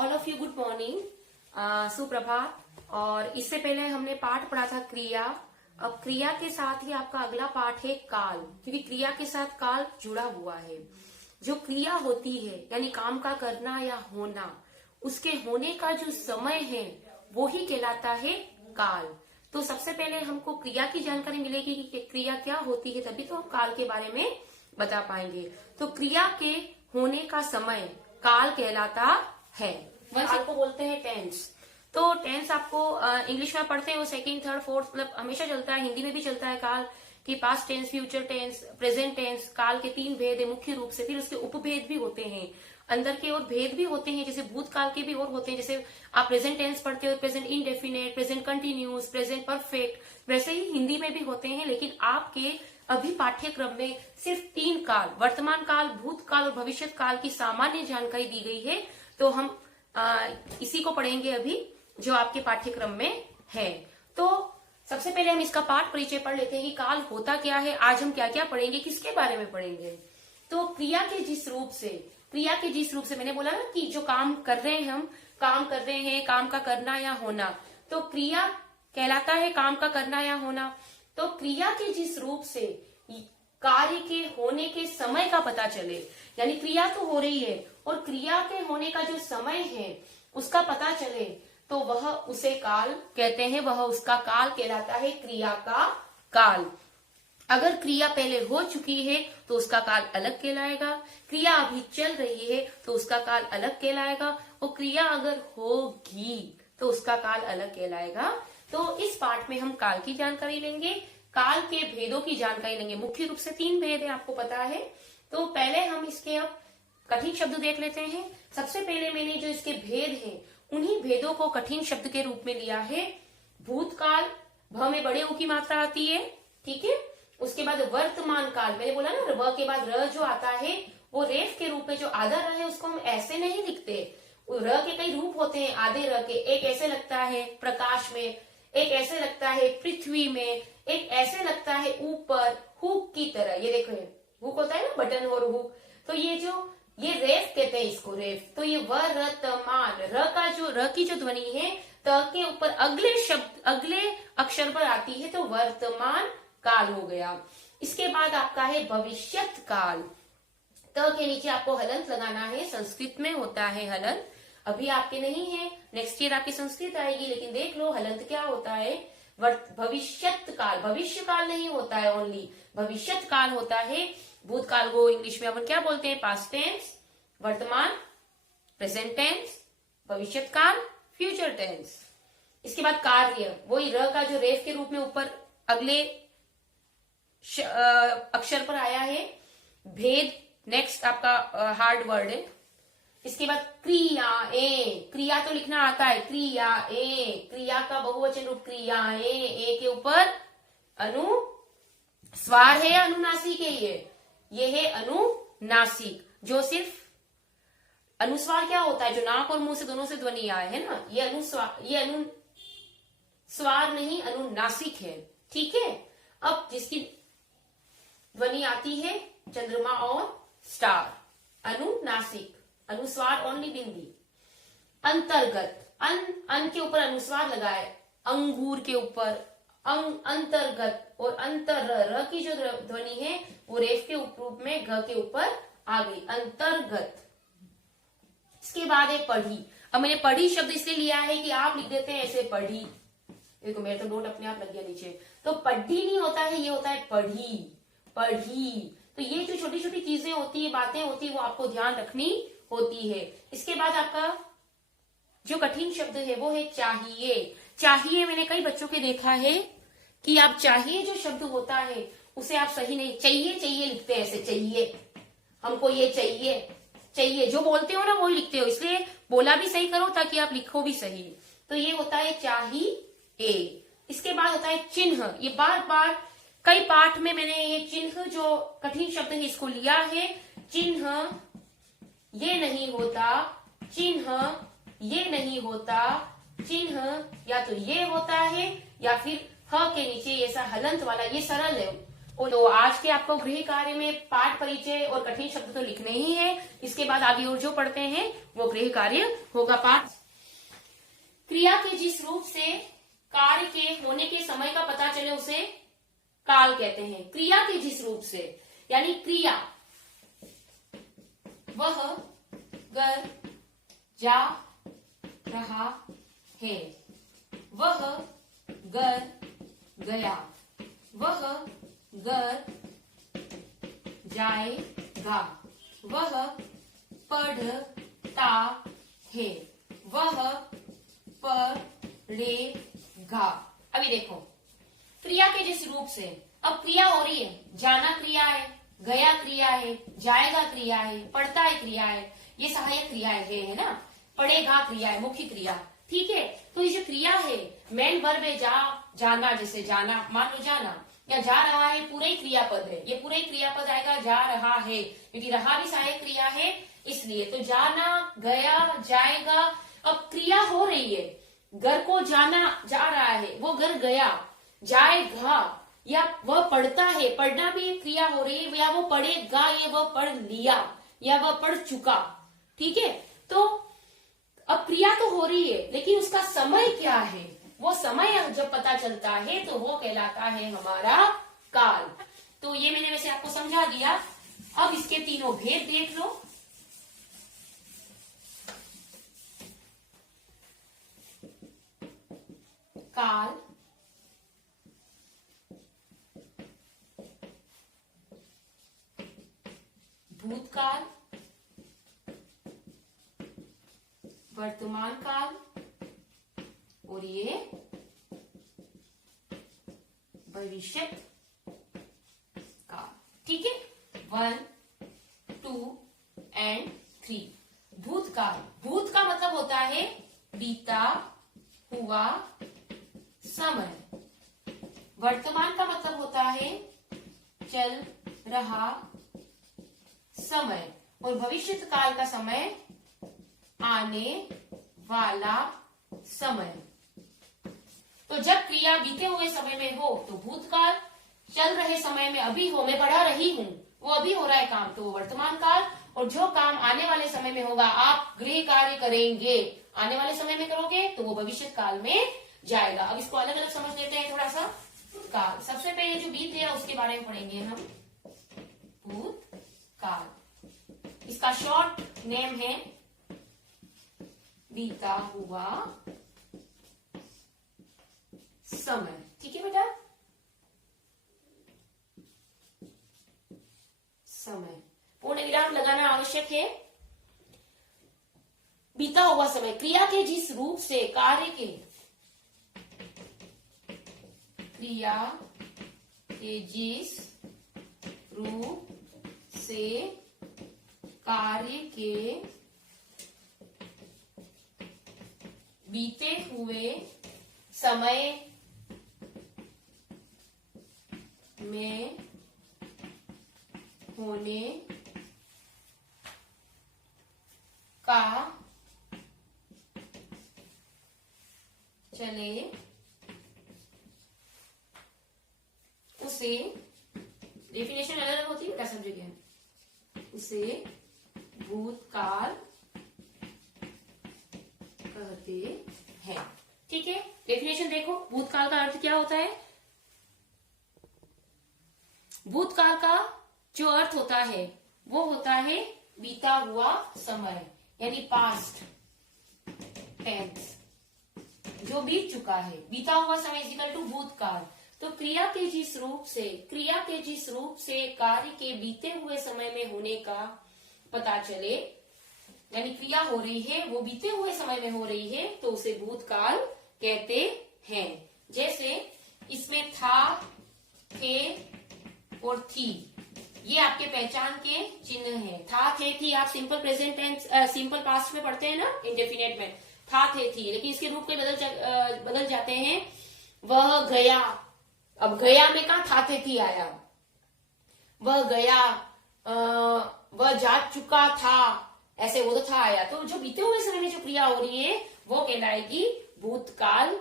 All of you good morning, सुप्रभात। और इससे पहले हमने पाठ पढ़ा था क्रिया। अब क्रिया के साथ ही आपका अगला पाठ है काल, क्योंकि क्रिया के साथ काल जुड़ा हुआ है। जो क्रिया होती है यानी काम का करना या होना, उसके होने का जो समय है वो ही कहलाता है काल। तो सबसे पहले हमको क्रिया की जानकारी मिलेगी कि क्रिया क्या होती है, तभी तो हम काल के बारे में बता पाएंगे। तो क्रिया के होने का समय काल कहलाता है। काल को बोलते हैं टेंस। तो टेंस आपको इंग्लिश में पढ़ते हैं वो सेकंड, थर्ड, फोर्थ मतलब हमेशा चलता है। हिंदी में भी चलता है काल कि past tense, future tense, present tense. काल के 3 भेद है मुख्य रूप से, फिर उसके उपभेद भी होते हैं, अंदर के और भेद भी होते हैं। जैसे भूतकाल के भी और होते हैं, जैसे आप प्रेजेंट टेंस पढ़ते हो, present indefinite, present continuous, present perfect, वैसे ही हिंदी में भी होते हैं। लेकिन आपके अभी पाठ्यक्रम में सिर्फ 3 काल, वर्तमान काल, भूतकाल और भविष्य काल की सामान्य जानकारी दी गई है। तो हम इसी को पढ़ेंगे अभी जो आपके पाठ्यक्रम में है। तो सबसे पहले हम इसका पाठ परिचय पढ़ लेते हैं कि काल होता क्या है, आज हम क्या क्या पढ़ेंगे, किसके बारे में पढ़ेंगे। तो क्रिया के जिस रूप से मैंने बोला ना कि जो काम कर रहे हैं, हम काम कर रहे हैं, काम का करना या होना, तो क्रिया कहलाता है काम का करना या होना। तो क्रिया के जिस रूप से कार्य के होने के समय का पता चले, यानी क्रिया तो हो रही है और क्रिया के होने का जो समय है उसका पता चले, तो वह उसे काल कहते हैं, वह उसका काल कहलाता है, क्रिया का काल। अगर क्रिया पहले हो चुकी है तो उसका काल अलग कहलाएगा, क्रिया अभी चल रही है तो उसका काल अलग कहलाएगा, और क्रिया अगर होगी तो उसका काल अलग कहलाएगा। तो इस पाठ में हम काल की जानकारी लेंगे, काल के भेदों की जानकारी लेंगे। मुख्य रूप से 3 भेद है, आपको पता है। तो पहले हम इसके अब कठिन शब्द देख लेते हैं। सबसे पहले मैंने जो इसके भेद हैं उन्हीं भेदों को कठिन शब्द के रूप में लिया है। भूतकाल, भ में बड़े ऊ की मात्रा आती है, ठीक है। उसके बाद वर्तमान काल, मैंने बोला ना व के बाद र जो आता है वो रेफ के रूप में, जो आधा र है उसको हम ऐसे नहीं लिखते। र के कई रूप होते हैं आधे र के। एक ऐसे लगता है प्रकाश में, एक ऐसे लगता है पृथ्वी में, एक ऐसे लगता है ऊपर हुक की तरह। ये देखो, हुक होता है ना बटन और हुक, तो ये रेफ कहते हैं इसको, रेफ। तो ये वर्तमान, र की जो ध्वनि है त के ऊपर अगले शब्द, अगले अक्षर पर आती है, तो वर्तमान काल हो गया। इसके बाद आपका है भविष्यत काल। त के नीचे आपको हलंत लगाना है, संस्कृत में होता है हलंत, अभी आपके नहीं है, नेक्स्ट ईयर आपकी संस्कृत आएगी, लेकिन देख लो हलंत क्या होता है। भविष्यत काल, भविष्य काल नहीं होता है, ओनली भविष्यत काल होता है। भूतकाल को इंग्लिश में अपन क्या बोलते हैं, पास्ट टेंस, वर्तमान प्रेजेंट टेंस, भविष्यत काल फ्यूचर टेंस। इसके बाद कार्य, वही र का जो रेफ के रूप में ऊपर अगले अक्षर पर आया है। भेद नेक्स्ट आपका हार्ड वर्ड है। इसके बाद क्रियाएं, क्रिया तो लिखना आता है, क्रियाएं, क्रिया का बहुवचन रूप क्रियाएं, ए के ऊपर अनुस्वार है, अनुनासिक है, ये है अनुनासिक। जो सिर्फ अनुस्वार क्या होता है, जो नाक और मुंह से दोनों से ध्वनि आए है ना, ये अनुस्वार, ये अनुस्वार नहीं, अनुनासिक है, ठीक है। अब जिसकी ध्वनि आती है चंद्रमा और स्टार, अनुनासिक, अनुस्वार ओनली बिंदी। अंतर्गत, अन के ऊपर अनुस्वार लगाए, अंगूर के ऊपर अंतर्गत, और अंतर र की जो ध्वनि है वो रेफ के रूप में घ के ऊपर आ गई, अंतर्गत। इसके बाद है पढ़ी। अब मैंने पढ़ी शब्द इसलिए लिया है कि आप लिख देते हैं ऐसे पढ़ी, देखो मेरे तो नोट अपने आप लग गया नीचे। तो पढ़ी नहीं होता है, ये होता है पढ़ी, पढ़ी। तो ये जो छोटी छोटी चीजें होती है, बातें होती है, वो आपको ध्यान रखनी होती है। इसके बाद आपका जो कठिन शब्द है वो है चाहिए। चाहिए मैंने कई बच्चों के देखा है कि आप चाहिए जो शब्द होता है उसे आप सही नहीं, चाहिए चाहिए लिखते हैं, ऐसे चाहिए, हमको ये चाहिए, चाहिए जो बोलते हो ना वही लिखते हो, इसलिए बोला भी सही करो ताकि आप लिखो भी सही। तो ये होता है चाहिए। इसके बाद होता है चिन्ह। ये बार बार कई पाठ में मैंने ये चिन्ह जो कठिन शब्द है इसको लिया है। चिन्ह ये नहीं होता, चिन्ह ये नहीं होता, चिन्ह या तो ये होता है या फिर ह के नीचे ऐसा हलंत वाला, ये सरल है, तो आज के आपको गृह कार्य में पाठ परिचय और कठिन शब्द तो लिखने ही है। इसके बाद आगे और जो पढ़ते हैं वो गृह कार्य होगा। पाठ क्रिया के जिस रूप से कार्य के होने के समय का पता चले उसे काल कहते हैं। क्रिया के जिस रूप से यानी क्रिया वह कर जा रहा है, वह कर गया, वह कर जाएगा, वह पढ़ता है, वह पढ़ेगा। अभी देखो क्रिया के जिस रूप से, अब क्रिया हो रही है, जाना क्रिया है, गया क्रिया है, जाएगा क्रिया है, पढ़ता है क्रिया है, ये सहायक क्रियाएं है ना। पढ़ेगा क्रिया है, मुख्य क्रिया, ठीक है। तो ये जो क्रिया है मेन वर्ब है, जाना, जैसे जाना, मान लो जाना या जा रहा है, पूरे ही क्रियापद है, ये पूरे ही क्रियापद आएगा जा रहा है, क्योंकि रहा भी सहायक क्रिया है इसलिए। तो जाना, गया, जाएगा। अब क्रिया हो रही है, घर को जाना जा रहा है, वो घर गया, जाएगा, या वह पढ़ता है, पढ़ना भी एक क्रिया हो रही है, या वो पढ़ेगा, ये वह पढ़ लिया या वह पढ़ चुका, ठीक है। तो अब क्रिया तो हो रही है लेकिन उसका समय क्या है, वो समय जब पता चलता है तो वो कहलाता है हमारा काल। तो ये मैंने वैसे आपको समझा दिया। अब इसके तीनों भेद देख लो। काल, भूतकाल, वर्तमान काल और ये भविष्य काल, ठीक है। 1, 2 एंड 3। भूतकाल, भूत का मतलब होता है बीता हुआ समय। वर्तमान का मतलब होता है चल रहा समय। और भविष्य काल का समय आने वाला समय। तो जब क्रिया बीते हुए समय में हो तो भूतकाल, चल रहे समय में अभी हो, मैं पढ़ा रही हूं, वो अभी हो रहा है काम, तो वो वर्तमान काल। और जो काम आने वाले समय में होगा, आप गृह कार्य करेंगे, आने वाले समय में करोगे तो वो भविष्य काल में जाएगा। अब इसको अलग अलग समझ लेते हैं थोड़ा सा। काल, सबसे पहले जो बीत गया उसके बारे में पढ़ेंगे हम, भूतकाल। इसका शॉर्ट नेम है बीता हुआ समय, ठीक है बेटा। समय पूर्ण विराम लगाना आवश्यक है। बीता हुआ समय, क्रिया के जिस रूप से कार्य के, क्रिया के जिस रूप से कार्य के बीते हुए समय में होने का चले उसे, डेफिनेशन अलग अलग होती है बेटा, सब जगह, उसे भूतकाल कहते हैं, ठीक है। डेफिनेशन देखो, भूतकाल का अर्थ क्या होता है। भूतकाल का जो अर्थ होता है वो होता है बीता हुआ समय, यानी पास्ट टेंस, जो बीत चुका है। बीता हुआ समय इज इक्वल टू भूतकाल। तो क्रिया के जिस रूप से, क्रिया के जिस रूप से कार्य के बीते हुए समय में होने का पता चले, यानी क्रिया हो रही है वो बीते हुए समय में हो रही है, तो उसे भूतकाल कहते हैं। जैसे इसमें था, थे और थी, ये आपके पहचान के चिन्ह हैं। था, थे, थी आप simple present tense, simple past में पढ़ते हैं ना, इंडेफिनेट में था, थे, थी, लेकिन इसके रूप में बदल जाते हैं। वह गया, अब गया में कहा था, थे, थी आया। वह गया, वह जा चुका था, ऐसे वो तो था आया। तो जो बीते हुए समय में जो क्रिया हो रही है वो कहलाएगी भूतकाल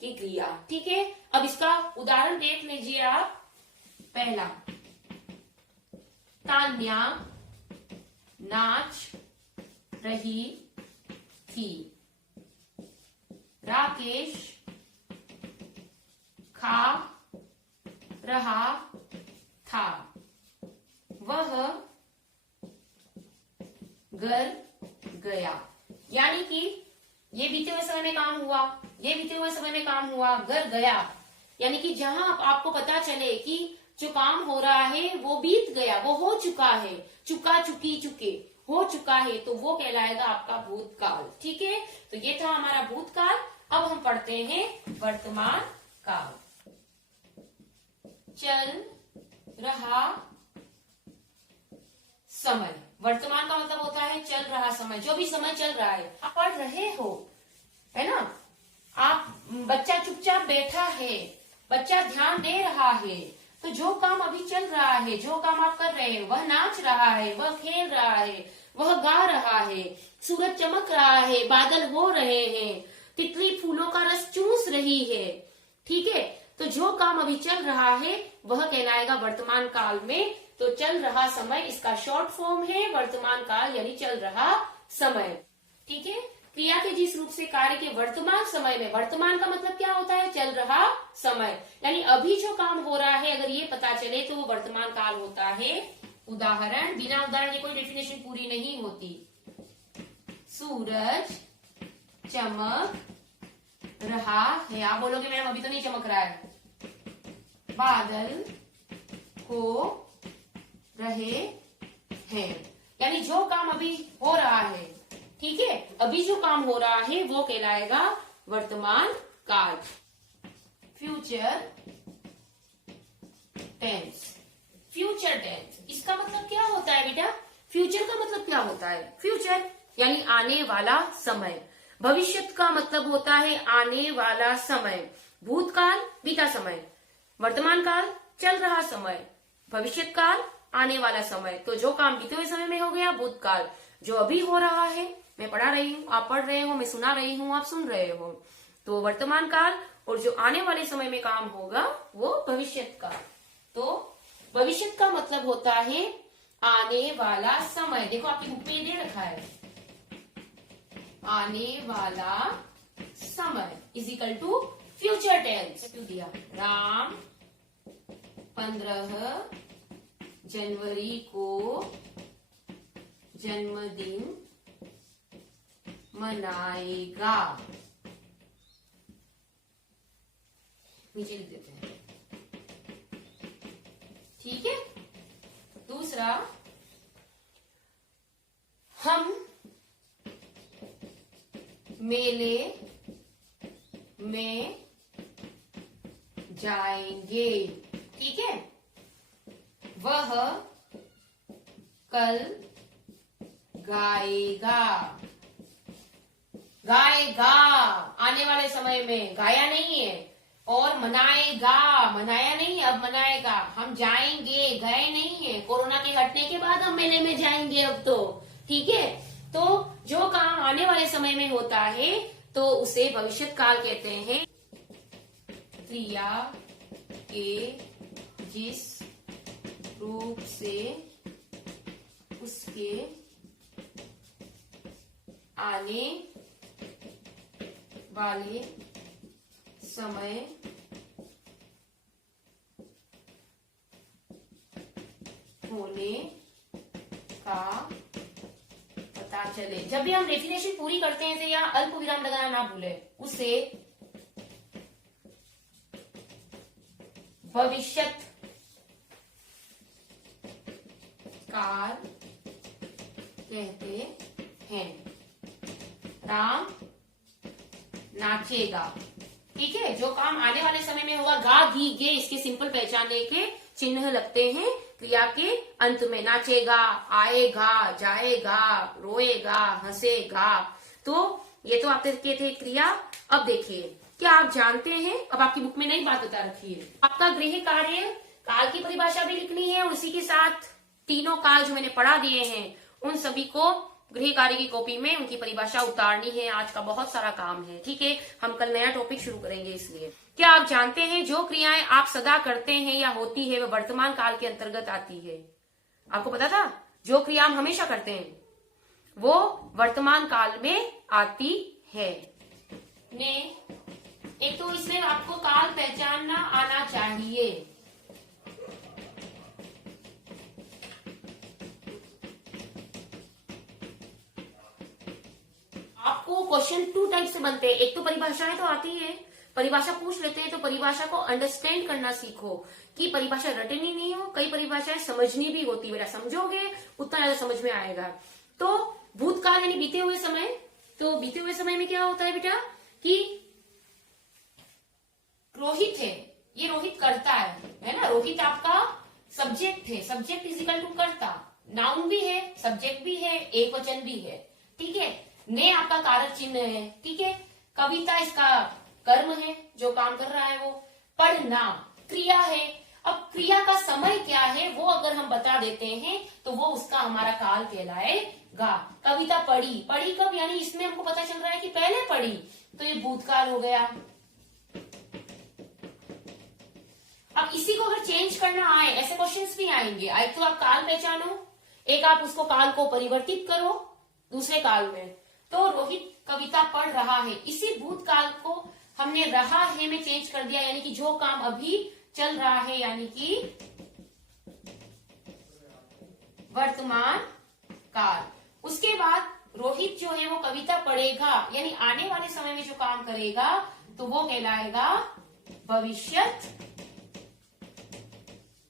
की क्रिया, ठीक है। अब इसका उदाहरण देख लीजिए आप। पहला, तान्या नाच रही थी। राकेश खा रहा था। वह घर गया। यानी कि ये बीते हुए समय में काम हुआ, ये बीते हुए समय में काम हुआ, घर गया। यानी कि जहां आपको पता चले कि जो काम हो रहा है वो बीत गया, वो हो चुका है, चुका चुकी चुके, हो चुका है, तो वो कहलाएगा आपका भूतकाल। ठीक है, तो ये था हमारा भूतकाल। अब हम पढ़ते हैं वर्तमान काल। चल रहा समय। वर्तमान का मतलब होता है चल रहा समय, जो भी समय चल रहा है। आप पढ़ रहे हो, है ना, आप बच्चा चुपचाप बैठा है, बच्चा ध्यान दे रहा है, तो जो काम अभी चल रहा है, जो काम आप कर रहे हैं, वह नाच रहा है, वह खेल रहा है, वह गा रहा है, सूरज चमक रहा है, बादल हो रहे हैं, तितली फूलों का रस चूस रही है। ठीक है, तो जो काम अभी चल रहा है वह कहलाएगा वर्तमान काल में। तो चल रहा समय इसका शॉर्ट फॉर्म है वर्तमान काल, यानी चल रहा समय। ठीक है, क्रिया के जिस रूप से कार्य के वर्तमान समय में, वर्तमान का मतलब क्या होता है, चल रहा समय, यानी अभी जो काम हो रहा है, अगर ये पता चले तो वो वर्तमान काल होता है। उदाहरण, बिना उदाहरण की कोई डेफिनेशन पूरी नहीं होती। सूरज चमक रहा है। आप बोलोगे मैडम अभी तो नहीं चमक रहा है। बादल हो रहे हैं, यानी जो काम अभी हो रहा है। ठीक है, अभी जो काम हो रहा है वो कहलाएगा वर्तमान काल। Future tense. फ्यूचर टेंस इसका मतलब क्या होता है बेटा? फ्यूचर का मतलब क्या होता है? फ्यूचर यानी आने वाला समय। भविष्य का मतलब होता है आने वाला समय। भूतकाल बीता समय, वर्तमान काल चल रहा समय, भविष्य काल आने वाला समय। तो जो काम बीते हुए समय में हो गया भूतकाल, जो अभी हो रहा है, मैं पढ़ा रही हूँ, आप पढ़ रहे हो, मैं सुना रही हूँ, आप सुन रहे हो, तो वर्तमान काल। और जो आने वाले समय में काम होगा वो भविष्य काल। तो भविष्य का मतलब होता है आने वाला समय। देखो आपकी बुक में ये दे रखा है, आने वाला समय is equal to future tense. क्यों दिया? राम 15 जनवरी को जन्मदिन मनाएगा। नीचे लिख देते हैं। ठीक है, दूसरा, हम मेले में जाएंगे। ठीक है, वह कल गाएगा। गाएगा आने वाले समय में, गाया नहीं है। और मनाएगा, मनाया नहीं, अब मनाएगा। हम जाएंगे, गए नहीं है। कोरोना के हटने के बाद हम मेले में जाएंगे अब तो। ठीक है, तो जो काम आने वाले समय में होता है तो उसे भविष्य काल कहते हैं। क्रिया के जिस रूप से उसके आने वाले समय होने का पता चले। जब भी हम डेफिनेशन पूरी करते हैं तो यहाँ अल्प विराम लगाना ना भूले। उसे भविष्यत काल कहते हैं। राम नाचेगा। ठीक है, जो काम आने वाले समय में होगा, गा गी गे, इसके सिंपल पहचानने के चिन्ह लगते हैं क्रिया के अंत में। नाचेगा, आएगा, जाएगा, रोएगा, हंसेगा। तो ये तो आपके थे क्रिया। अब देखिए, क्या आप जानते हैं, अब आपकी बुक में नई बात बता रखी है, आपका गृह कार्य काल की परिभाषा भी लिखनी है और उसी के साथ तीनों काल जो मैंने पढ़ा दिए हैं उन सभी को गृह कार्य की कॉपी में उनकी परिभाषा उतारनी है। आज का बहुत सारा काम है, ठीक है। हम कल नया टॉपिक शुरू करेंगे। इसलिए क्या आप जानते हैं जो क्रियाएं आप सदा करते हैं या होती है वह वर्तमान काल के अंतर्गत आती है? आपको पता था? जो क्रिया हम हमेशा करते हैं वो वर्तमान काल में आती है। एक तो इसमें आपको काल पहचानना आना चाहिए। आपको क्वेश्चन 2 टाइप से बनते हैं। एक तो परिभाषाएं तो आती है, परिभाषा पूछ लेते हैं तो परिभाषा को अंडरस्टैंड करना सीखो कि परिभाषा रटनी नहीं हो, कई परिभाषाएं समझनी भी होती है। बेटा समझोगे उतना ज्यादा समझ में आएगा। तो भूतकाल यानी बीते हुए समय, तो बीते हुए समय में क्या होता है बेटा कि रोहित है, ये रोहित करता है ना। रोहित आपका सब्जेक्ट है, सब्जेक्ट इज इक्वल टू करता, नाउन भी है, सब्जेक्ट भी है, एक वचन भी है, ठीक है। ने आपका कारक चिन्ह है, ठीक है। कविता इसका कर्म है, जो काम कर रहा है वो। पढ़ना क्रिया है। अब क्रिया का समय क्या है वो अगर हम बता देते हैं तो वो उसका हमारा काल कहलाएगा। कविता पढ़ी, पढ़ी कब, यानी इसमें हमको पता चल रहा है कि पहले पढ़ी, तो ये भूतकाल हो गया। अब इसी को अगर चेंज करना आए, ऐसे क्वेश्चंस भी आएंगे। एक तो आप काल पहचानो, एक आप उसको काल को परिवर्तित करो दूसरे काल में। तो रोहित कविता पढ़ रहा है, इसी भूतकाल को हमने रहा है में चेंज कर दिया, यानी कि जो काम अभी चल रहा है, यानी कि वर्तमान काल। उसके बाद रोहित जो है वो कविता पढ़ेगा, यानी आने वाले समय में जो काम करेगा तो वो कहलाएगा भविष्यत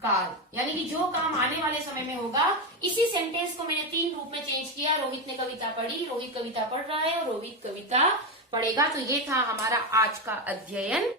काल, यानी कि जो काम आने वाले समय में होगा। इसी सेंटेंस को मैंने 3 रूप में चेंज किया। रोहित ने कविता पढ़ी, रोहित कविता पढ़ रहा है और रोहित कविता पढ़ेगा। तो ये था हमारा आज का अध्ययन।